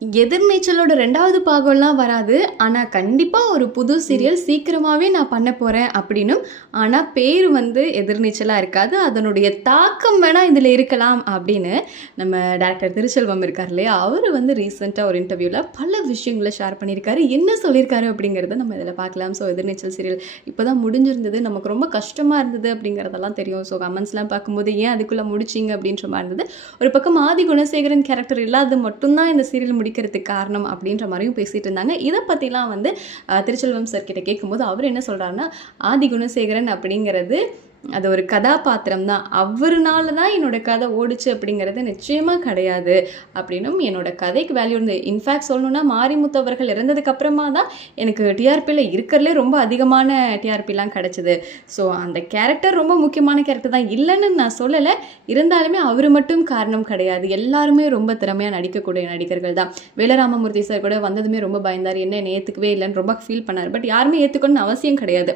எதிர்நீச்சலோட 2வது பாகம்லாம் வராது. ஆனா, கண்டிப்பா ஒரு புது சீரியல் சீக்கிரமாவே நான் பண்ண போறேன் அப்படின்னும், ஆனா பேரு வந்து எதிர்நீச்சலா இருக்காது. அதனுடைய தாக்கம் வேணா இதுல இருக்கலாம் அப்படின்னு நம்ம டைரக்டர் திருச்செல்வம் இருக்கார் இல்லையா? அவரு வந்து ரீசென்ட்டா ஒரு இன்டர்வியூல பல விஷயங்கள ஷேர் பண்ணியிருக்காரு. என்ன சொல்லியிருக்காரு அப்படிங்கிறத நம்ம இதில பார்க்கலாம். ஸோ எதிர்நீச்சல் சீரியல் இப்பதான் முடிஞ்சிருந்தது. நமக்கு ரொம்ப கஷ்டமா இருந்தது அப்படிங்கிறதெல்லாம் தெரியும். ஸோ கமெண்ட்ஸ்லாம் பார்க்கும்போது ஏன் அதுக்குள்ள முடிச்சீங்க அப்படின்ற மாரி இருந்தது. ஒரு பக்கம் ஆதி குணசேகரன் கேரக்டர் இல்லாதது மட்டும் தான் இந்த சீரியல் முடிக்கிறதுக்கு காரணம் அப்படின்ற மாதிரியும் பேசிட்டு இருந்தாங்க. இதை பற்றிலாம் வந்து திருச்செல்வம் சார் கிட்ட கேட்கும்போது அவர் என்ன சொல்கிறாருன்னா, ஆதி குணசேகரன் அப்படிங்கிறது அது ஒரு கதாபாத்திரம் தான். அவருனால தான் என்னோட கதை ஓடுச்சு அப்படிங்கிறது நிச்சயமாக கிடையாது அப்படின்னும், என்னோட கதைக்கு வேல்யூ இருந்து இன்ஃபேக்ட் சொல்லணும்னா மாரிமுத்து அவர்கள் இறந்ததுக்கு அப்புறமா தான் எனக்கு டிஆர்பியில் இருக்கிறதுலே ரொம்ப அதிகமான டிஆர்பிலாம் கிடச்சிது. ஸோ அந்த கேரக்டர் ரொம்ப முக்கியமான கேரக்டர் தான், இல்லைன்னு நான் சொல்லலை. இருந்தாலுமே அவர் மட்டும் காரணம் கிடையாது. எல்லாருமே ரொம்ப திறமையாக நடிக்கக்கூடிய நடிகர்கள் தான். வேலராமமூர்த்தி சார் கூட வந்ததுமே ரொம்ப பயந்தார், என்ன ஏற்றுக்கவே இல்லைன்னு ரொம்ப ஃபீல் பண்ணார். பட் யாருமே ஏற்றுக்கணும்னு அவசியம் கிடையாது.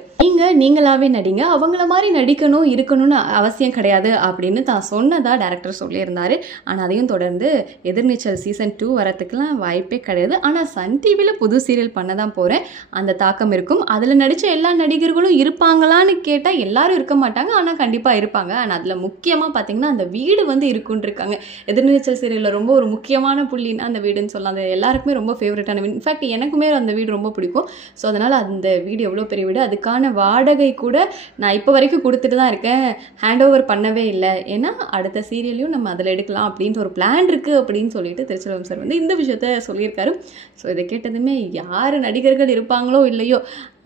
நீங்களாவே நடிங்க, அவங்கள மாதிரி இருக்கணும்னு அவசியம் கிடையாது அப்படின்னு தான் சொன்னதா டைரக்டர் சொல்லியிருந்தாரு. ஆனால் அதையும் தொடர்ந்து எதிர்நீச்சல் சீசன் 2 வரத்துக்குலாம் வாய்ப்பே கிடையாது. ஆனால் சன் டிவியில் புது சீரியல் பண்ண தான் போகிறேன். அந்த தாக்கம் இருக்கும். அதில் நடித்த எல்லா நடிகர்களும் இருப்பாங்களான்னு கேட்டால் எல்லாரும் இருக்க மாட்டாங்க, ஆனால் கண்டிப்பாக இருப்பாங்க. ஆனால் அதில் முக்கியமாக பார்த்தீங்கன்னா அந்த வீடு வந்து இருக்குன்னு இருக்காங்க. எதிர்நீச்சல் சீரியலில் ரொம்ப ஒரு முக்கியமான புள்ளின்னா அந்த வீடுன்னு சொல்லலாம். அது எல்லாருக்குமே ரொம்ப ஃபேவரட்டான வீடு. இன்ஃபேக்ட் எனக்குமே அந்த வீடு ரொம்ப பிடிக்கும். ஸோ அதனால் அந்த வீடு எவ்வளோ பெரிய வீடு, அதுக்கான வாடகை கூட நான் இப்போ வரைக்கும் கொடுத்துட்டு தான் இருக்கேன். ஹேண்ட் ஓவர் பண்ணவே இல்லை. ஏன்னா அடுத்த சீரியலையும் நம்ம அதில் எடுக்கலாம் அப்படின்ற ஒரு பிளான் இருக்குது அப்படின்னு சொல்லிட்டு திருச்செல்வம் சார் வந்து இந்த விஷயத்த சொல்லியிருக்காரு. ஸோ இதை கேட்டதுமே யார் நடிகர்கள் இருப்பாங்களோ இல்லையோ,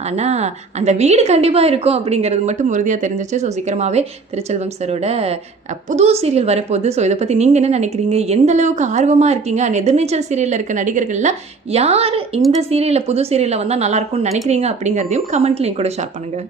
ஆனால் அந்த வீடு கண்டிப்பாக இருக்கும் அப்படிங்கிறது மட்டும் உறுதியாக தெரிஞ்சிச்சு. ஸோ சீக்கிரமாகவே திருச்செல்வம் சாரோட புது சீரியல் வரப்போகுது. ஸோ இதை பற்றி நீங்கள் என்ன நினைக்கிறீங்க? எந்த அளவுக்கு ஆர்வமாக இருக்கீங்க? அண்ட் எதிர்நீச்சல் சீரியலில் இருக்க நடிகர்கள்லாம் யார் இந்த சீரியலில் புது சீரியலில் வந்தால் நல்லாயிருக்கும்னு நினைக்கிறீங்க அப்படிங்கிறதையும் கமெண்ட்லையும் கூட ஷேர் பண்ணுங்கள்.